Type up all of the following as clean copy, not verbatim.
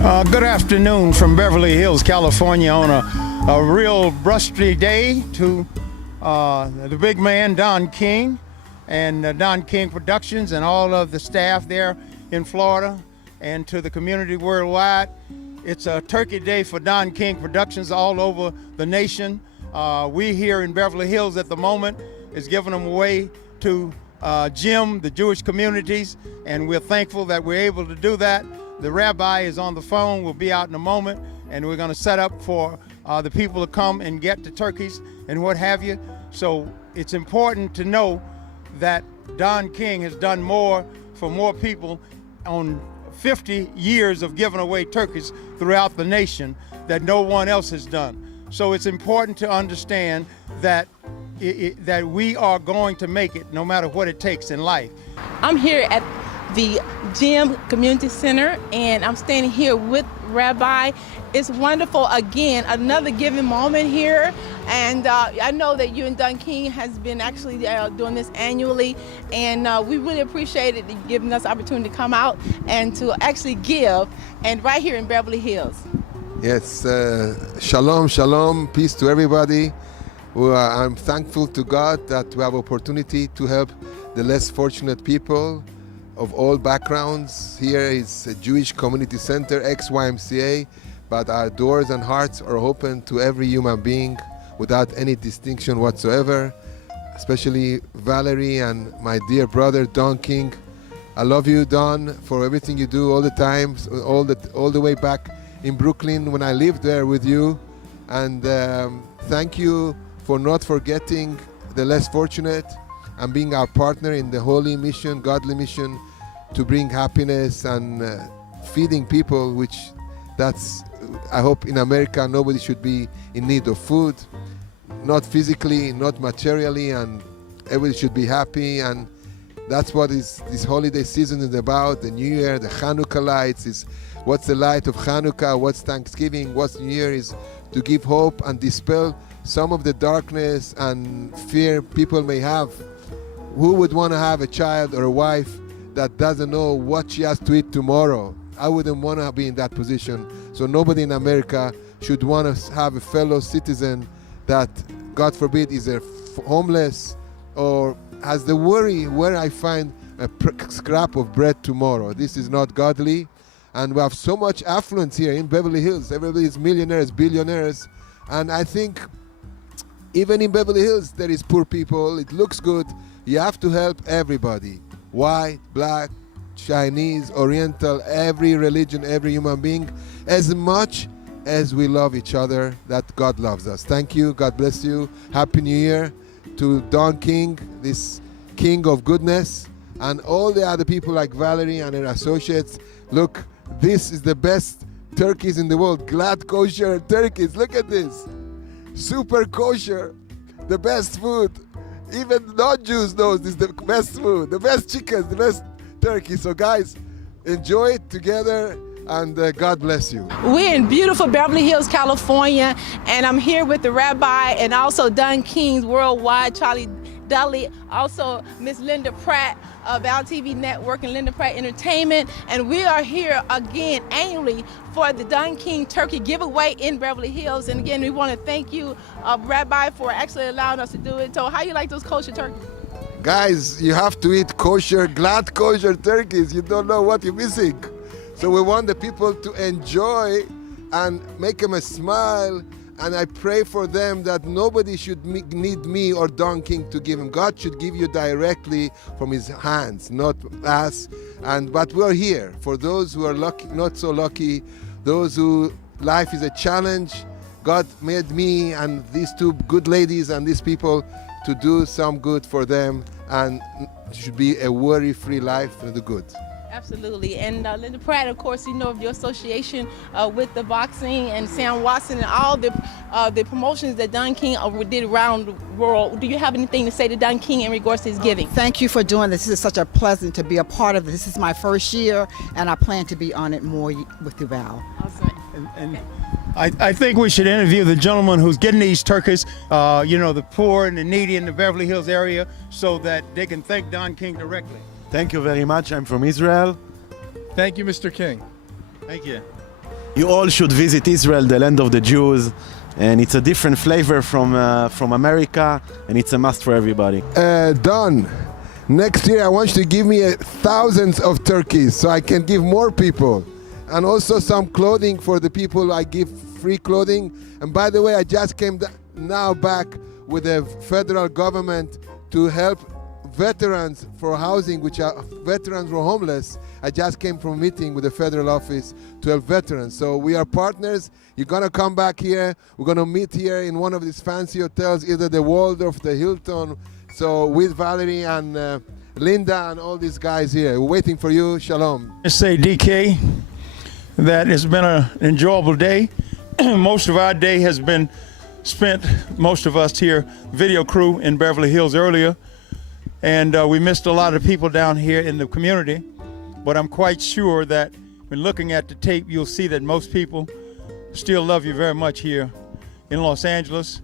Good afternoon from Beverly Hills, California, on a real blustery day to the big man, Don King, and Don King Productions and all of the staff there in Florida, and to the community worldwide. It's a turkey day for Don King Productions all over the nation. We here in Beverly Hills at the moment is giving them away to JEM, the Jewish communities, and we're thankful that we're able to do that. The rabbi is on the phone, will be out in a moment, and we're going to set up for the people to come and get the turkeys and what have you. So it's important to know that Don King has done more for more people on 50 years of giving away turkeys throughout the nation that no one else has done. So it's important to understand that that we are going to make it no matter what it takes in life. I'm here at the JEM Community Center, and I'm standing here with Rabbi. It's wonderful, again, another giving moment here, and I know that you and Don King has been actually doing this annually, and we really appreciate it giving us the opportunity to come out and to actually give, and right here in Beverly Hills. Yes, shalom, shalom, peace to everybody. I'm thankful to God that we have opportunity to help the less fortunate people of all backgrounds. Here is a Jewish Community Center, ex-YMCA, but our doors and hearts are open to every human being without any distinction whatsoever, especially Valerie and my dear brother Don King. I love you, Don, for everything you do all the time, all the way back in Brooklyn when I lived there with you. And thank you for not forgetting the less fortunate and being our partner in the holy mission, godly mission, to bring happiness and feeding people, which that's, I hope in America nobody should be in need of food, not physically, not materially, and everybody should be happy. And that's what this holiday season is about. The New Year, the Hanukkah lights, is what's the light of Hanukkah, what's Thanksgiving, what's New Year, is to give hope and dispel some of the darkness and fear people may have. Who would want to have a child or a wife that doesn't know what she has to eat tomorrow? I wouldn't want to be in that position. So nobody in America should want to have a fellow citizen that, God forbid, is a homeless or has the worry where I find a scrap of bread tomorrow. This is not godly. And we have so much affluence here in Beverly Hills. Everybody is millionaires, billionaires. And I think even in Beverly Hills there is poor people. It looks good. You have to help everybody. White, black, Chinese, Oriental, every religion, every human being, as much as we love each other, that God loves us. Thank you. God bless you. Happy New Year to Don King, this king of goodness, and all the other people like Valerie and her associates. Look, this is the best turkeys in the world. Glad kosher turkeys. Look at this. Super kosher. The best food. Even non-Jews knows this is the best food, the best chickens, the best turkey. So guys, enjoy it together, and God bless you. We're in beautiful Beverly Hills, California, and I'm here with the rabbi and also Don King's Worldwide, Charlie Dudley, also Miss Linda Pratt of VAL TV Network and Linda Pratt Entertainment, and we are here again annually for the Don King Turkey giveaway in Beverly Hills. And again, we want to thank you, Rabbi, for actually allowing us to do it. So how you like those kosher turkeys? Guys, you have to eat kosher, glad kosher turkeys. You don't know what you're missing. So we want the people to enjoy and make them a smile. And I pray for them that nobody should need me or Don King to give him. God should give you directly from his hands, not us. But we're here for those who are lucky, not so lucky, those who life is a challenge. God made me and these two good ladies and these people to do some good for them, and it should be a worry-free life for the good. Absolutely. And Linda Pratt, of course, you know of your association with the boxing and Sam Watson and all the promotions that Don King did around the world. Do you have anything to say to Don King in regards to his giving? Thank you for doing this. This is such a pleasant to be a part of. This is my first year, and I plan to be on it more with you, Val. Awesome. And I think we should interview the gentleman who's getting these turkeys, the poor and the needy in the Beverly Hills area, so that they can thank Don King directly. Thank you very much. I'm from Israel. Thank you, Mr. King. Thank you. You all should visit Israel, the land of the Jews, and it's a different flavor from America, and it's a must for everybody. Don, next year I want you to give me thousands of turkeys so I can give more people, and also some clothing for the people. I give free clothing. And by the way, I just came now back with the federal government to help veterans for housing, which are veterans were homeless. I just came from a meeting with the federal office to help veterans. So we are partners. You're gonna come back here. We're gonna meet here in one of these fancy hotels, either the Waldorf, the Hilton. So with Valerie and Linda and all these guys here. We're waiting for you. Shalom. Just say, DK, that it's been an enjoyable day. Most of our day has been spent, most of us here, video crew in Beverly Hills earlier, and we missed a lot of people down here in the community, but I'm quite sure that when looking at the tape, you'll see that most people still love you very much here in Los Angeles.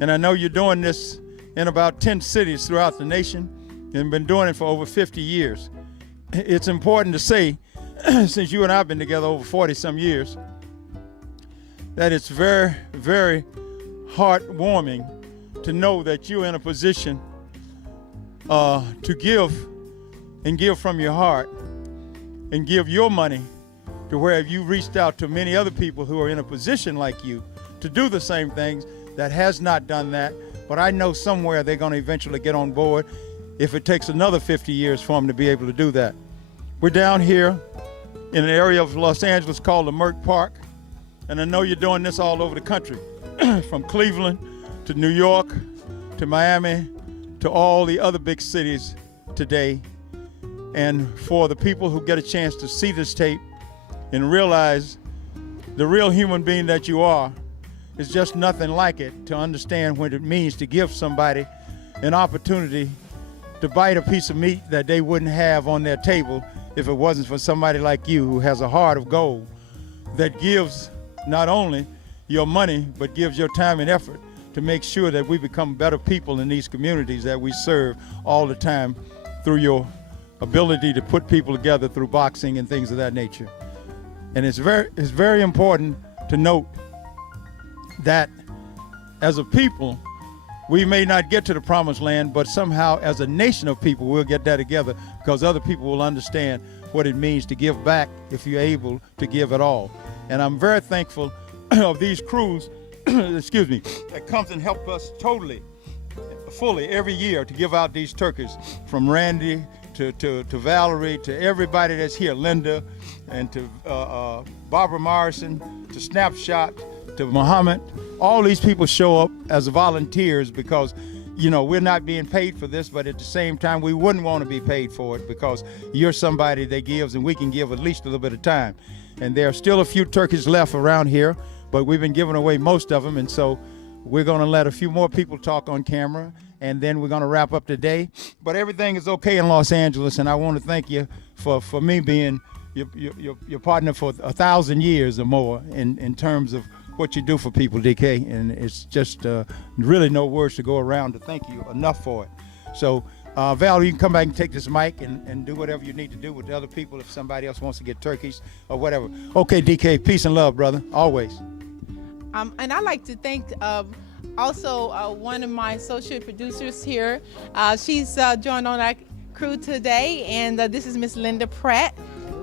And I know you're doing this in about 10 cities throughout the nation and been doing it for over 50 years. It's important to say, since you and I have been together over 40 some years, that it's very, very heartwarming to know that you're in a position to give and give from your heart and give your money to where you reached out to many other people who are in a position like you to do the same things that has not done that. But I know somewhere they're going to eventually get on board if it takes another 50 years for them to be able to do that. We're down here in an area of Los Angeles called the Merck Park, and I know you're doing this all over the country, from Cleveland to New York to Miami to all the other big cities today. And for the people who get a chance to see this tape and realize the real human being that you are is just nothing like it, to understand what it means to give somebody an opportunity to bite a piece of meat that they wouldn't have on their table if it wasn't for somebody like you who has a heart of gold that gives not only your money but gives your time and effort to make sure that we become better people in these communities that we serve all the time through your ability to put people together through boxing and things of that nature. And it's very important to note that as a people, we may not get to the promised land, but somehow as a nation of people, we'll get that together, because other people will understand what it means to give back if you're able to give at all. And I'm very thankful of these crews, excuse me, that comes and help us fully every year to give out these turkeys, from Randy to Valerie, to everybody that's here, Linda, and to Barbara Morrison, to Snapshot, to Muhammad. All these people show up as volunteers because, you know, we're not being paid for this, but at the same time, we wouldn't want to be paid for it because you're somebody that gives, and we can give at least a little bit of time. And there are still a few turkeys left around here, but we've been giving away most of them, and so we're going to let a few more people talk on camera, and then we're going to wrap up today. But everything is okay in Los Angeles, and I want to thank you for me being your partner for 1,000 years or more in terms of what you do for people, DK, and it's just really no words to go around to thank you enough for it. So Val, you can come back and take this mic and do whatever you need to do with the other people if somebody else wants to get turkeys or whatever. Okay, DK, peace and love, brother, always. And I'd like to thank also one of my associate producers here. She's joined on our crew today, and this is Miss Linda Pratt.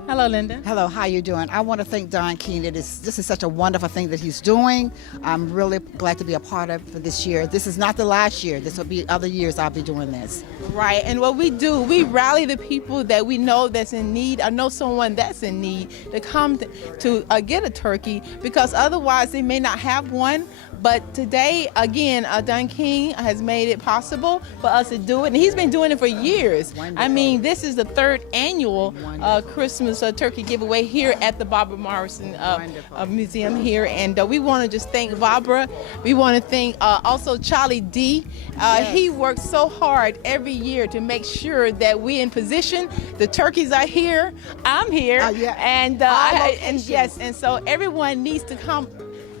Hello, Linda. Hello, how you doing? I want to thank Don King. This is such a wonderful thing that he's doing. I'm really glad to be a part of for this year. This is not the last year. This will be other years I'll be doing this. Right, and what we do, we rally the people that we know that's in need, or know someone that's in need, to come to get a turkey, because otherwise they may not have one. But today, again, Don King has made it possible for us to do it, and he's been doing it for years. Wonderful. I mean, this is the 3rd annual Christmas turkey giveaway here at the Barbara Morrison Museum here, and we want to just thank Barbara. We want to thank also Charlie D. Yes. He works so hard every year to make sure that we're in position. The turkeys are here. I'm here, and yes, and so everyone needs to come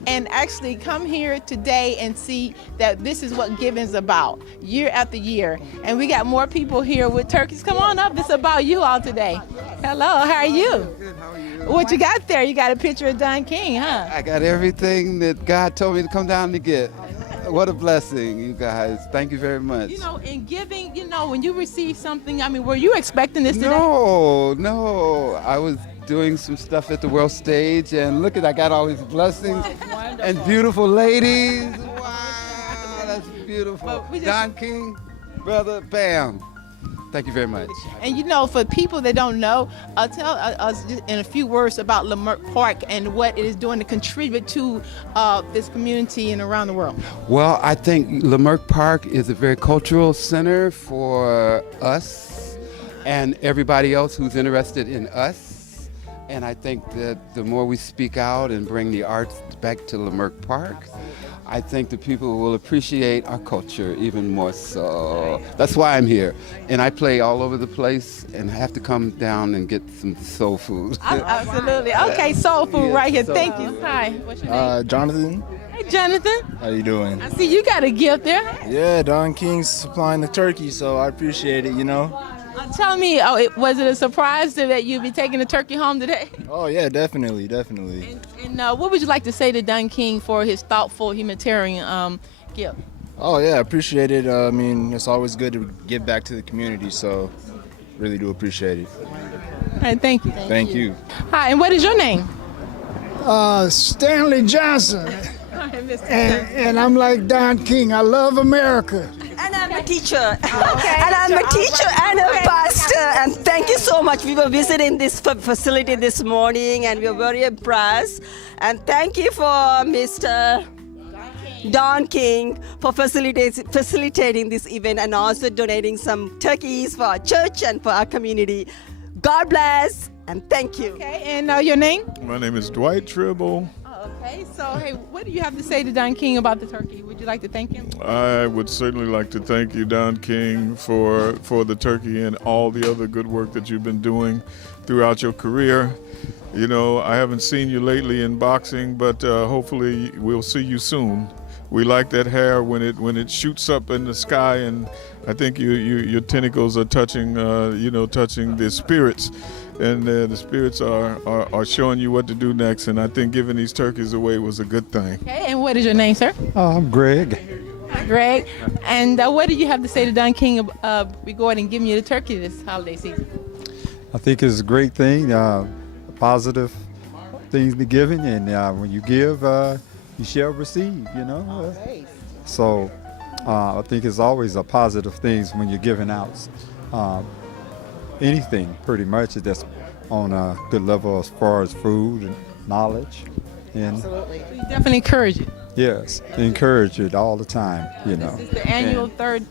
and actually come here today and see that this is what giving's about, year after year. And we got more people here with turkeys. Come on up, it's about you all today. Hello, how are you? Good, how are you? What you got there? You got a picture of Don King, huh? I got everything that God told me to come down to get. What a blessing, you guys. Thank you very much. You know, in giving, you know, when you receive something, I mean, were you expecting this today? No. I was doing some stuff at the world stage, and look I got all these blessings and beautiful ladies. Wow, that's beautiful. Well, we just- Don King, brother, bam. Thank you very much. And you know, for people that don't know, tell us just in a few words about Leimert Park and what it is doing to contribute to this community and around the world. Well, I think Leimert Park is a very cultural center for us and everybody else who's interested in us. And I think that the more we speak out and bring the arts back to Leimert Park, I think the people will appreciate our culture even more so. That's why I'm here. And I play all over the place and I have to come down and get some soul food. Absolutely. Okay, soul food right here. Thank you. Hi. What's your name? Jonathan, Hey, Jonathan. how you doing? I see you got a gift there. Yeah, Don King's supplying the turkey, so I appreciate it, you know? Tell me, was it a surprise that you'd be taking the turkey home today? Oh, yeah, definitely. And what would you like to say to Don King for his thoughtful humanitarian gift? Oh, yeah, appreciate it. I mean, it's always good to give back to the community, so really do appreciate it. All right, thank you. Thank you. Hi, and what is your name? Stanley Johnson, Hi, Mr. and I'm like Don King. I love America. And I'm a teacher. And I'm a teacher and a pastor. And thank you so much. We were visiting this facility this morning and we were very impressed. And thank you for Mr. Don King for facilitating this event and also donating some turkeys for our church and for our community. God bless and thank you. Okay, and your name? My name is Dwight Tribble. Okay, so hey, what do you have to say to Don King about the turkey? Would you like to thank him? I would certainly like to thank you, Don King, for the turkey and all the other good work that you've been doing throughout your career. You know, I haven't seen you lately in boxing, but hopefully we'll see you soon. We like that hair when it shoots up in the sky, and I think your tentacles are touching, touching the spirits. And the spirits are showing you what to do next, and I think giving these turkeys away was a good thing. Okay, and what is your name, sir? I'm Greg. Hi, Greg. And what do you have to say to Don King regarding giving you the turkey this holiday season? I think it's a great thing, positive things to giving, and when you give, you shall receive, you know. So I think it's always a positive things when you're giving out. Anything pretty much that's on a good level as far as food and knowledge. And Absolutely. You definitely encourage it. yes, encourage it all the time, you know. This is the annual third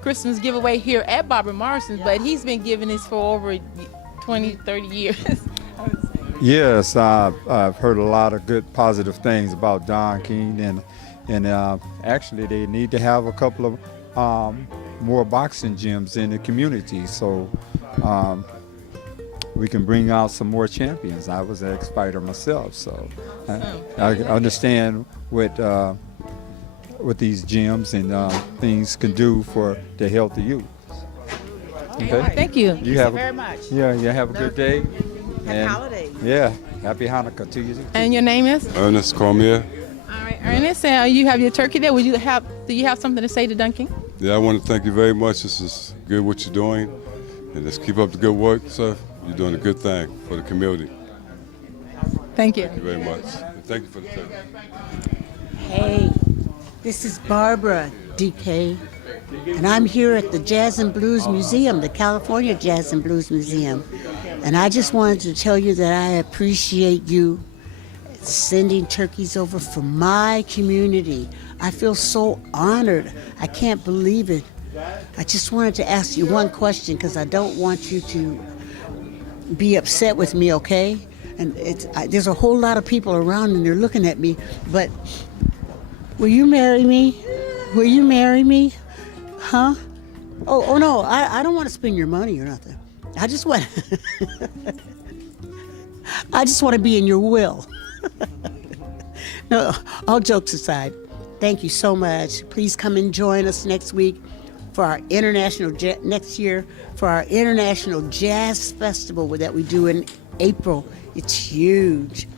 Christmas giveaway here at Barbara Morrison's, but he's been giving this for over 20, 30 years. Yes, I've heard a lot of good positive things about Don King, and actually they need to have a couple of more boxing gyms in the community, so we can bring out some more champions. I was an ex-fighter myself, so I understand what these gyms and things can do for the healthy youth. Okay. Thank you. You have very much. Yeah, you have a good day. Happy holidays. Yeah, happy Hanukkah to you. And your name is? Ernest Cormier. All right, Ernest, you have your turkey there. Do you have something to say to Don King? Yeah, I want to thank you very much. This is good what you're doing, and just keep up the good work, sir. You're doing a good thing for the community. Thank you. Thank you very much. And thank you for the turkey. Hey, this is Barbara, DK, and I'm here at the Jazz and Blues Museum, the California Jazz and Blues Museum. And I just wanted to tell you that I appreciate you sending turkeys over for my community. I feel so honored. I can't believe it. I just wanted to ask you one question because I don't want you to be upset with me, okay? And there's a whole lot of people around and they're looking at me, but will you marry me? Will you marry me? Huh? Oh no, I don't want to spend your money or nothing. I just want to be in your will. No, all jokes aside, thank you so much. Please come and join us next week for our next year for our International Jazz Festival that we do in April. It's huge.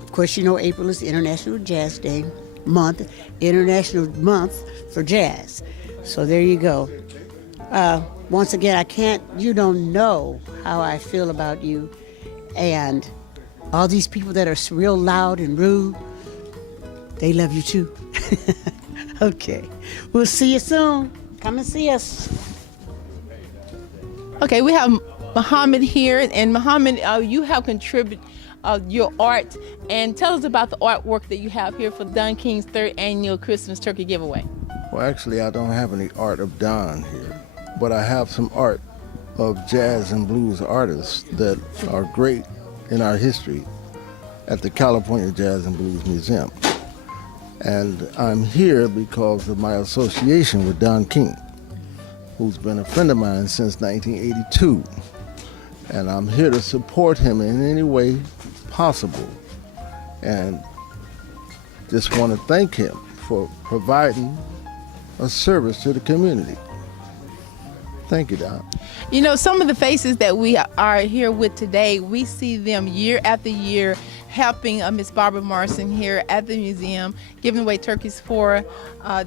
Of course, you know April is International Jazz Day month, International Month for Jazz. So there you go. Once again, you don't know how I feel about you. And all these people that are real loud and rude, they love you too. Okay. We'll see you soon. Come and see us. Okay, we have Muhammad here, and Muhammad, you have contributed your art, and tell us about the artwork that you have here for Don King's 3rd annual Christmas turkey giveaway. Well, actually, I don't have any art of Don here, but I have some art of jazz and blues artists that are great in our history at the California Jazz and Blues Museum. And I'm here because of my association with Don King, who's been a friend of mine since 1982. And I'm here to support him in any way possible. And just want to thank him for providing a service to the community. Thank you, Don. You know, some of the faces that we are here with today, we see them year after year helping Miss Barbara Morrison here at the museum, giving away turkeys for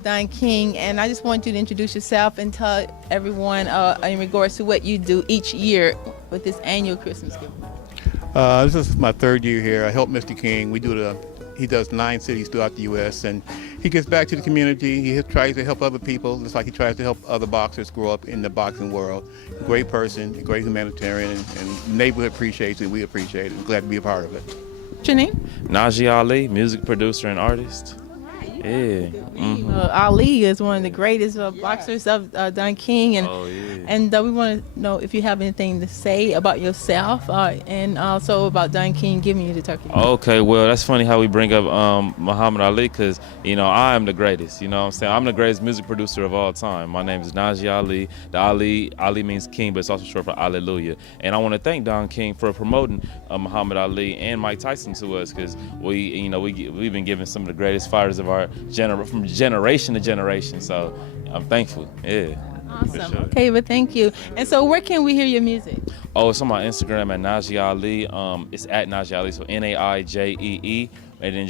Don King. And I just want you to introduce yourself and tell everyone in regards to what you do each year with this annual Christmas giveaway. This is my 3rd year here. I help Mr. King. He does 9 cities throughout the U.S. and he gives back to the community. He tries to help other people, just like he tries to help other boxers grow up in the boxing world. Great person, a great humanitarian, and the neighborhood appreciates it. We appreciate it. Glad to be a part of it. What's your name? Najee Ali, music producer and artist. Yeah. Ali is one of the greatest boxers of Don King, and we want to know if you have anything to say about yourself and also about Don King giving you the turkey. Okay, well, that's funny how we bring up Muhammad Ali, because, you know, I am the greatest. You know what I'm saying? I'm the greatest music producer of all time. My name is Najee Ali. The Ali means king, but it's also short for Hallelujah. And I want to thank Don King for promoting Muhammad Ali and Mike Tyson to us, because we've been given some of the greatest fighters of our from generation to generation, so I'm thankful. Yeah. Awesome. Sure. Okay, but thank you. And so where can we hear your music? Oh, it's on my Instagram at Najee Ali. It's at Najee Ali, so Naijee. And then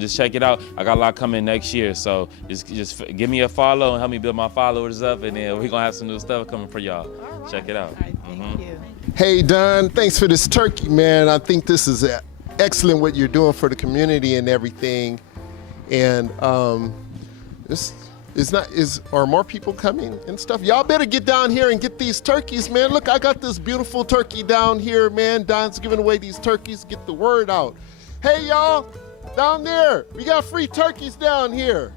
just check it out. I got a lot coming next year, so just give me a follow and help me build my followers up, and then we're gonna have some new stuff coming for y'all. Right. Check it out. All right, thank you. Hey, Don, thanks for this turkey, man. I think this is excellent what you're doing for the community and everything. And are more people coming and stuff? Y'all better get down here and get these turkeys, man. Look, I got this beautiful turkey down here, man. Don's giving away these turkeys. Get the word out. Hey, y'all, down there, we got free turkeys down here.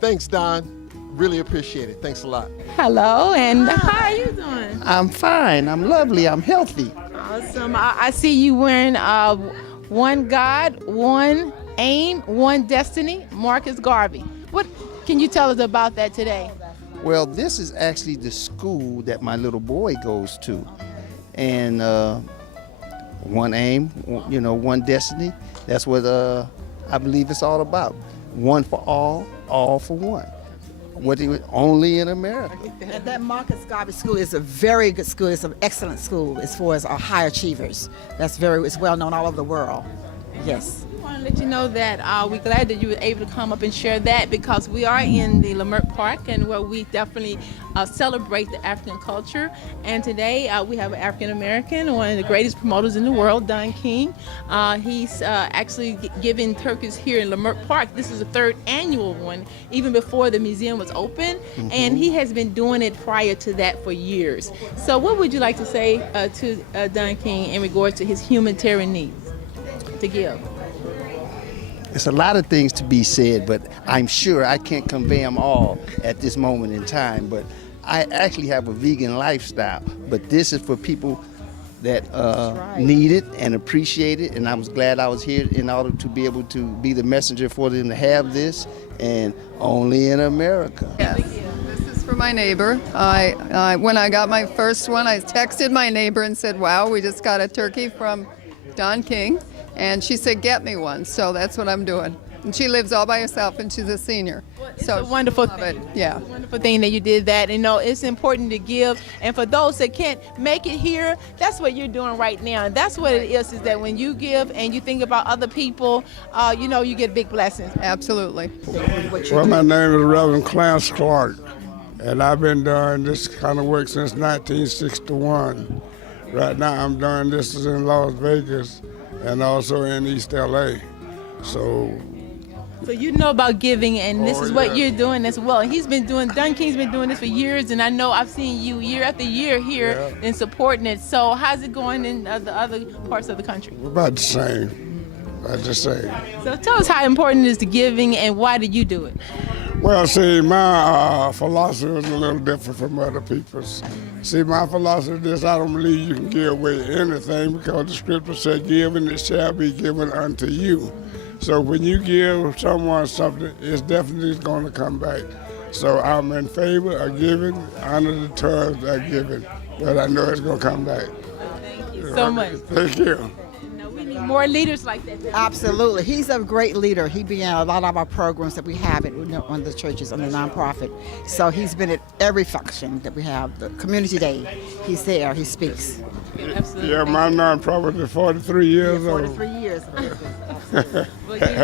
Thanks, Don. Really appreciate it. Thanks a lot. Hello, and how are you doing? I'm fine. I'm lovely. I'm healthy. Awesome. I see you wearing One God, One Aim, One Destiny, Marcus Garvey. What can you tell us about that today? Well, this is actually the school that my little boy goes to. And One Aim, One Destiny, that's what I believe it's all about. One for all for one. Only in America. And that Marcus Garvey School is a very good school. It's an excellent school as far as our high achievers. It's well known all over the world. Yes. I want to let you know that we're glad that you were able to come up and share that, because we are in the Leimert Park, and where we definitely celebrate the African culture. And today we have an African American, one of the greatest promoters in the world, Don King. He's actually giving turkeys here in Leimert Park. This is the 3rd annual one, even before the museum was open. Mm-hmm. And he has been doing it prior to that for years. So what would you like to say to Don King in regards to his humanitarian needs to give? It's a lot of things to be said, but I'm sure I can't convey them all at this moment in time. But I actually have a vegan lifestyle, but this is for people that need it and appreciate it, and I was glad I was here in order to be able to be the messenger for them to have this, and only in America. Yes. This is for my neighbor. When I got my first one, I texted my neighbor and said, wow, we just got a turkey from Don King. And she said, get me one. So that's what I'm doing. And she lives all by herself, and she's a senior. It's a wonderful thing. Yeah. Wonderful thing that you did that. You know, it's important to give. And for those that can't make it here, that's what you're doing right now. And that's what it is that when you give and you think about other people, you know, you get big blessings. Absolutely. Well, my name is Reverend Clarence Clark, and I've been doing this kind of work since 1961. Right now I'm doing this in Las Vegas and also in East LA. So you know about giving, and this is what you're doing as well. Don King's been doing this for years, and I know I've seen you year after year here and supporting it. So how's it going in the other parts of the country? we're about the same. About the same. So tell us how important it is to giving, and why did you do it? Well, see, my philosophy is a little different from other people's. See, my philosophy is I don't believe you can give away anything because the scripture said, give and it shall be given unto you. So when you give someone something, it's definitely going to come back. So I'm in favor of giving under the terms of giving, but I know it's going to come back. Thank you so much. Thank you. We need more leaders like that. Absolutely. He's a great leader. He be in a lot of our programs that we have on the churches, on the nonprofit. So he's been at every function that we have. The community day, he's there, he speaks. Absolutely. Yeah, my nonprofit is 43 years old. 43 years.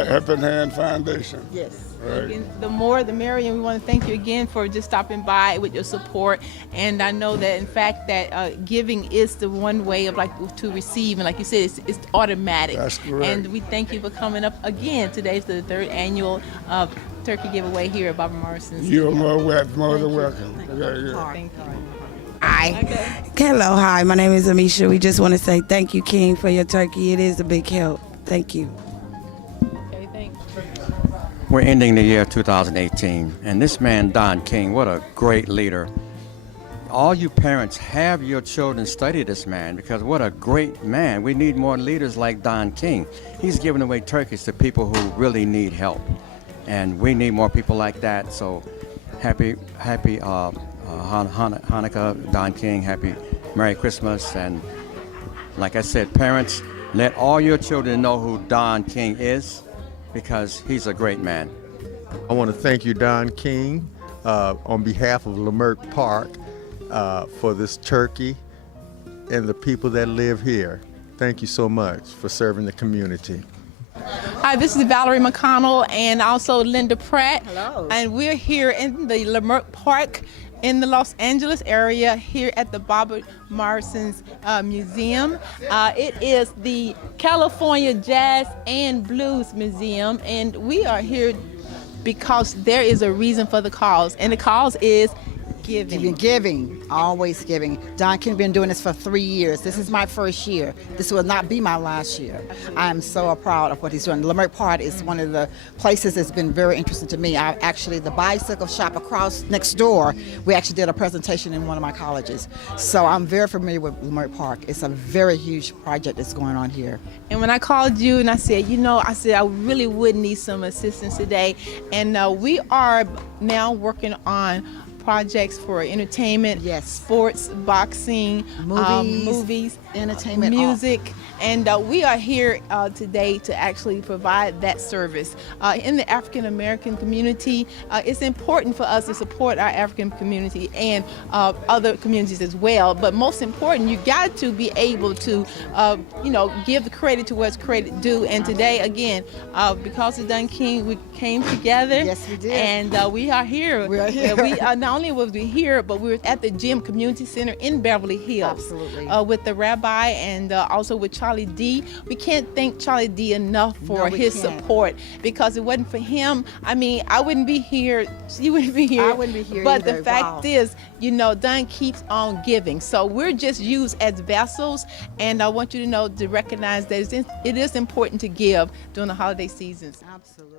Helping Hand Foundation. Yes. Right. Again, the more the merrier. We want to thank you again for just stopping by with your support. And I know that in fact that giving is the one way of to receive, and like you said, it's automatic. That's correct. And we thank you for coming up again today for the third annual turkey giveaway here at Barbara Morrison's. You're more than welcome. Thank you. Hi. Hello, hi. My name is Amisha. We just want to say thank you, King, for your turkey. It is a big help. Thank you. Okay, thanks. We're ending the year 2018, and this man, Don King, what a great leader. All you parents, have your children study this man, because what a great man. We need more leaders like Don King. He's giving away turkeys to people who really need help, and we need more people like that. So happy Hanukkah, Don King, happy Merry Christmas. And like I said, parents, let all your children know who Don King is, because he's a great man. I want to thank you, Don King, on behalf of Leimert Park, for this turkey and the people that live here. Thank you so much for serving the community. Hi, this is Valerie McConnell and also Linda Pratt. Hello. And we're here in the Leimert Park in the Los Angeles area here at the Barbara Morrison's Museum. It is the California Jazz and Blues Museum, and we are here because there is a reason for the cause, and the cause is Giving, always giving. Don King been doing this for 3 years. This is my first year. This will not be my last year. I am so proud of what he's doing. Leimert Park is one of the places that's been very interesting to me. The bicycle shop across next door, we actually did a presentation in one of my colleges. So I'm very familiar with Leimert Park. It's a very huge project that's going on here. And when I called you and I said, I really would need some assistance today. And we are now working on projects for entertainment, sports, boxing, movies, entertainment, music, and we are here today to actually provide that service. In the African American community, it's important for us to support our African community and other communities as well, but most important, you got to be able to give the credit to what's credit due. And today, again, because of Don King, we came together. Yes, we did. And we are here. We are here. Not only was we here, but we were at the JEM Community Center in Beverly Hills. Absolutely. With the rabbi and also with Charlie D. We can't thank Charlie D enough for his support, because it wasn't for him. I mean, I wouldn't be here. You wouldn't be here. I wouldn't be here But either. the fact is, Don keeps on giving. So we're just used as vessels, and I want you to recognize that it is important to give during the holiday seasons. Absolutely.